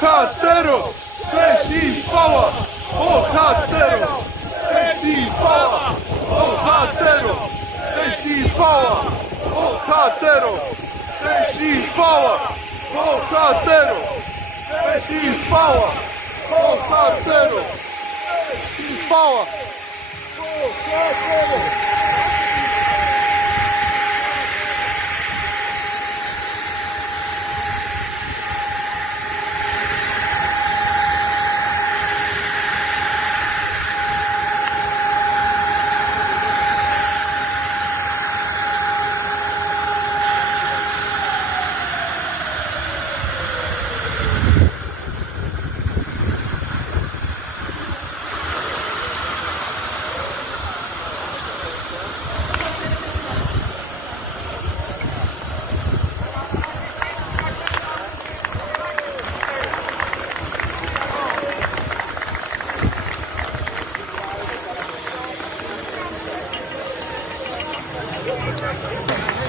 Bohaterów! Cześć i chwała! Bohaterów! Cześć i chwała! Bohaterów! Cześć i chwała! Bohaterów! Cześć i chwała! Bohaterów! Cześć i chwała! Bohaterów! Cześć i chwała! Bohaterów!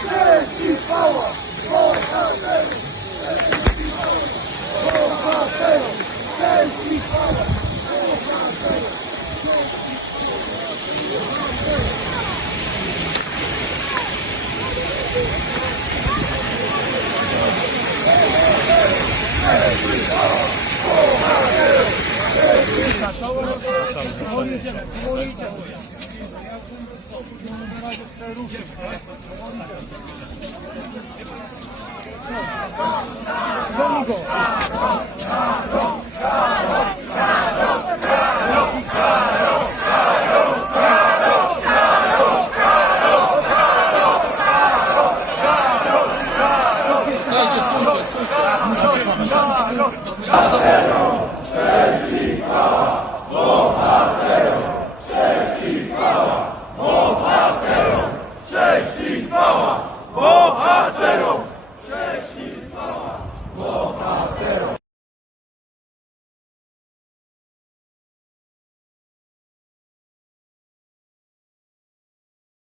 Cześć i chwała! Bohaterów! Bohaterów! Cześć i chwała! Bohaterów! Go!